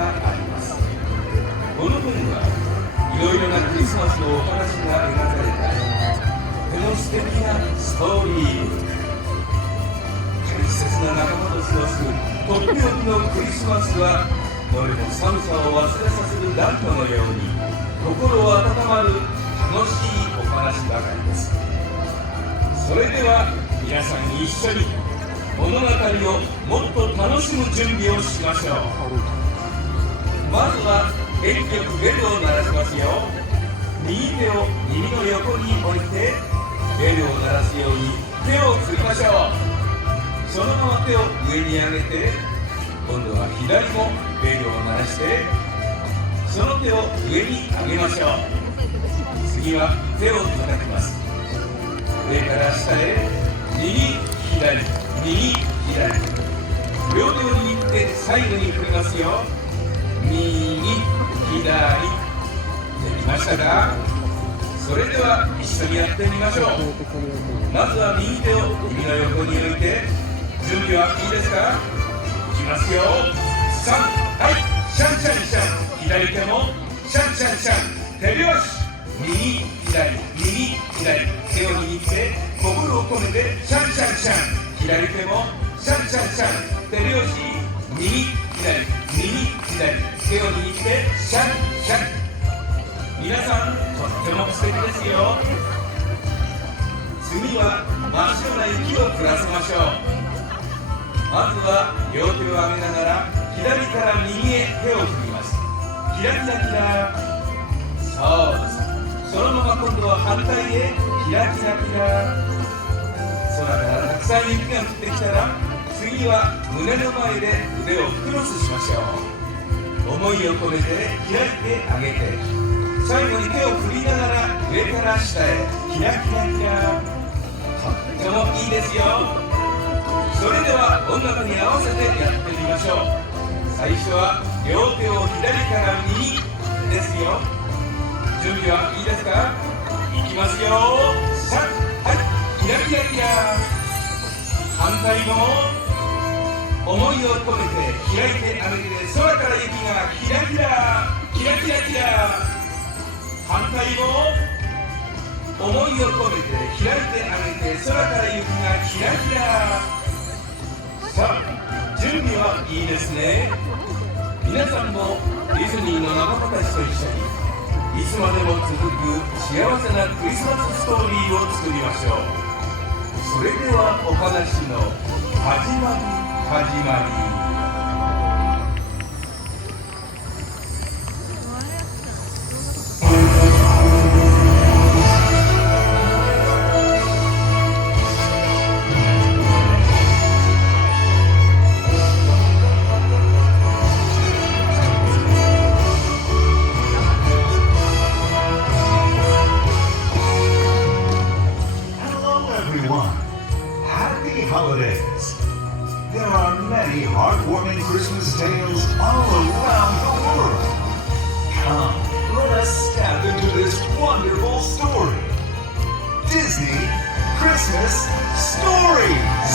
があります。この本はいろいろなクリスマスのお話が描かれたとても素敵なストーリーブック。大切な仲間と過ごすとっておきのクリスマスはどれも寒さを忘れさせるランドのように心を温まる楽しいお話ばかりです。それでは皆さん一緒に物語をもっと楽しむ準備をしましょう。まずは元気よくベルを鳴らしますよ。右手を耳の横に置いてベルを鳴らすように手を振りましょう。そのまま手を上に上げて、今度は左もベルを鳴らしてその手を上に上げましょう。次は手を叩きます。上から下へ右左右左、両手を握って最後に振りますよ。右左、できましたか？それでは一緒にやってみましょう。まずは右手を耳の横に置いて、準備はいいですか？いきますよ。3、はい、シャンシャンシャン。左手もシャンシャンシャン。手拍子。右左右左、手を握って心を込めてシャンシャンシャン。左手もシャンシャンシャン。手拍子。右左右左、手を握ってシャンシャン。皆さんとっても素敵ですよ。次は真っ白な雪を降らせましょう。まずは両手を上げながら左から右へ手を振ります。キラキラキラ。そうです。そのまま今度は反対へキラキラキラ。空からたくさん雪が降ってきたら、次は胸の前で腕をクロスしましょう。思いを込めて開いてあげて、最後に手を振りながら上から下へキラキラキラ。とってもいいですよ。それでは音楽に合わせてやってみましょう。最初は両手を左から右ですよ。準備はいいですか？いきますよ。3、はい、キラキラキラ。反対も思いを込めて開いてあげて、空から雪がキラキラキラキラキラ。反対も思いを込めて開いてあげて、空から雪がキラキラ。さあ、準備はいいですね。皆さんもディズニーの仲間たちと一緒にいつまでも続く幸せなクリスマスストーリーを作りましょう。それではお話の始まり。Happy holidays! There are many heartwarming Christmas tales all around the world. Come, let us step into this wonderful story. Disney Christmas Stories!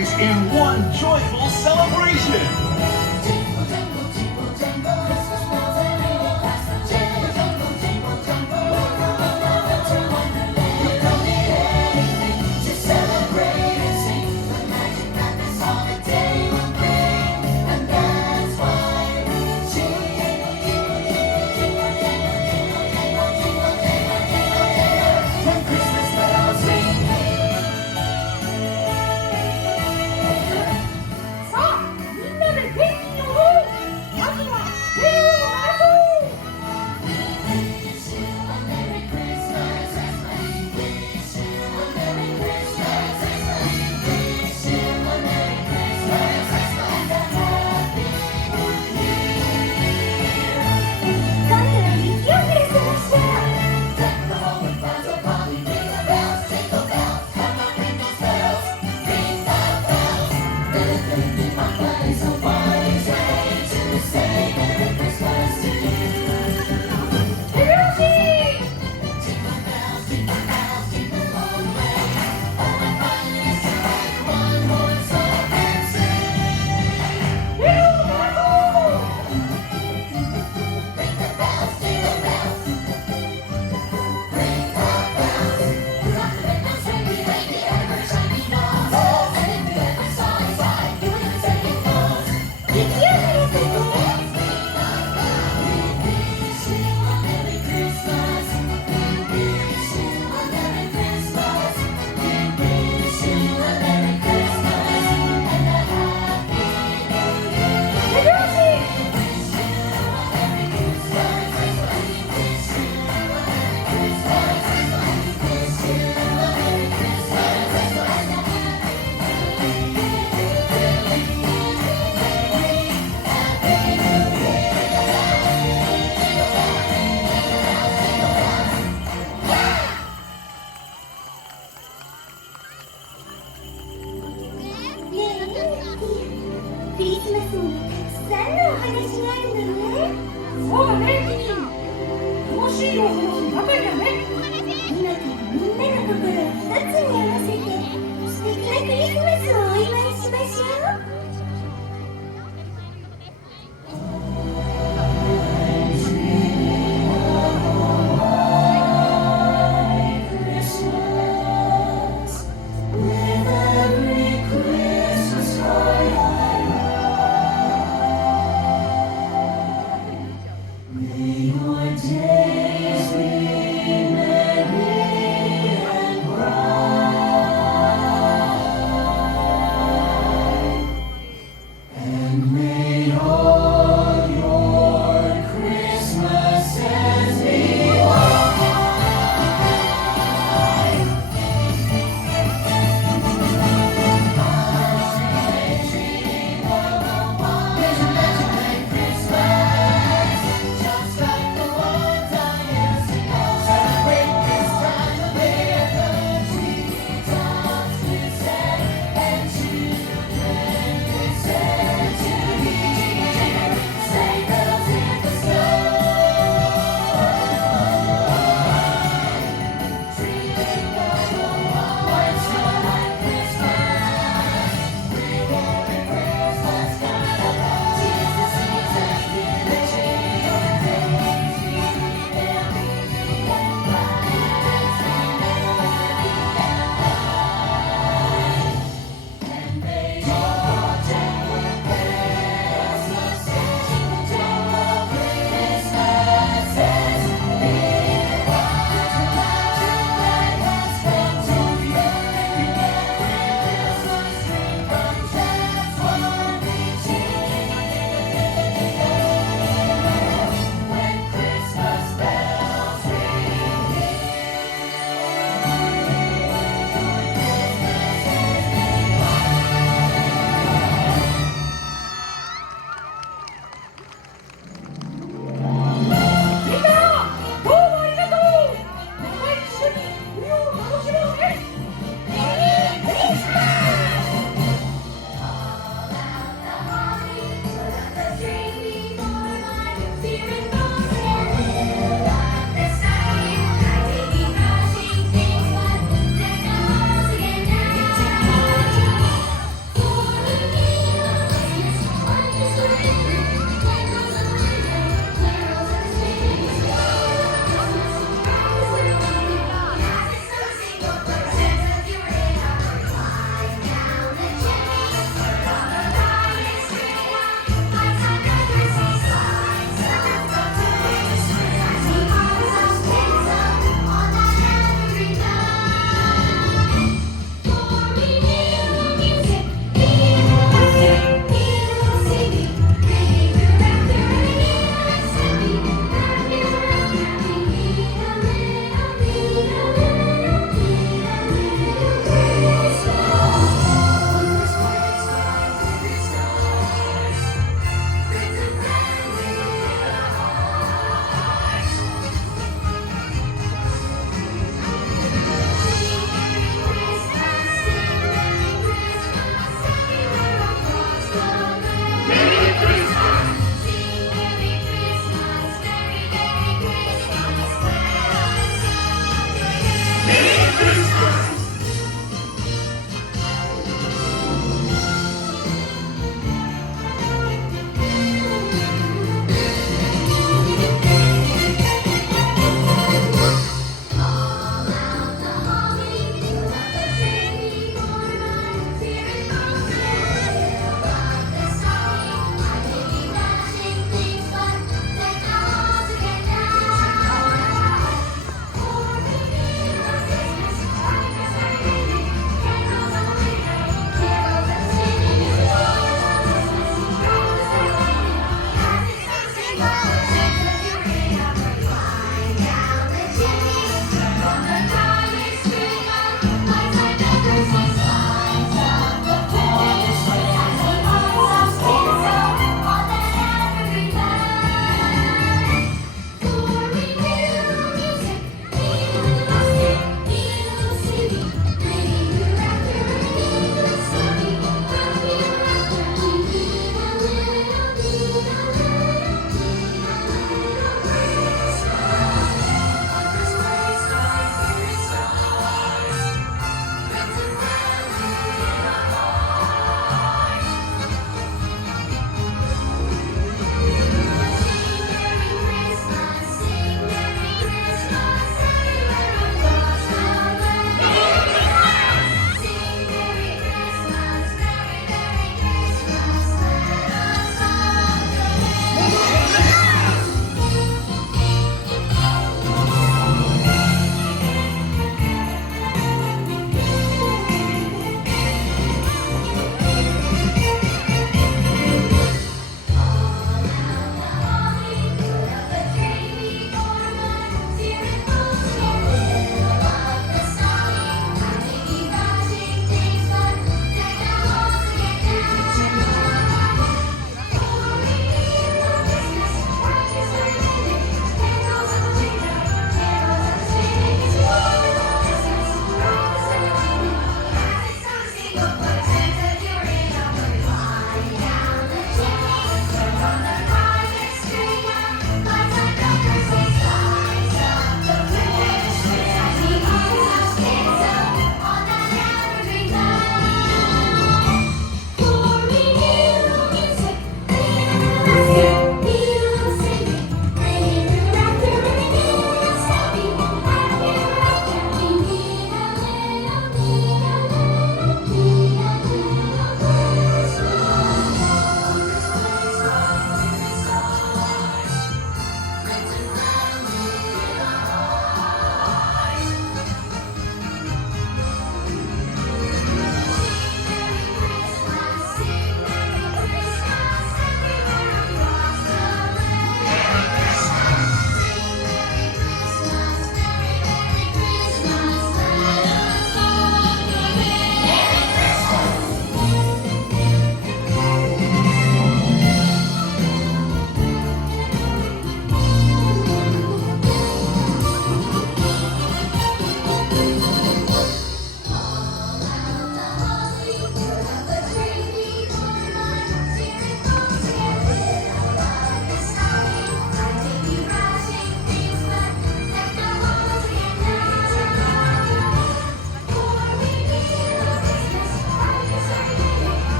holidays in one joyful celebration.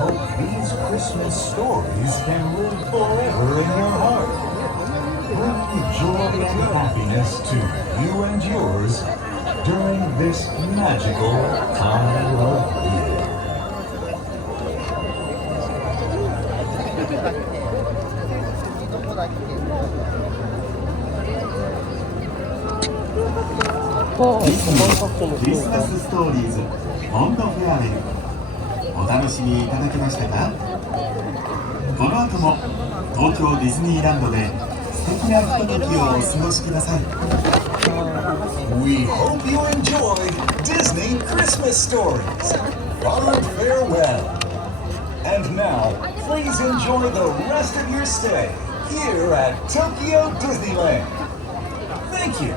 hope these Christmas stories can live forever in your heart. Bring joy and happiness to you and yours during this magical time of year. Disney クリスマスストーリーズフォンドフェアウェルお楽しみいただけましたか？この後も東京ディズニーランドで素敵なひとときをお過ごしください。 We hope you enjoyed Disney Christmas Stories. Fond farewell. And now, please enjoy the rest of your stay here at Tokyo Disneyland. Thank you.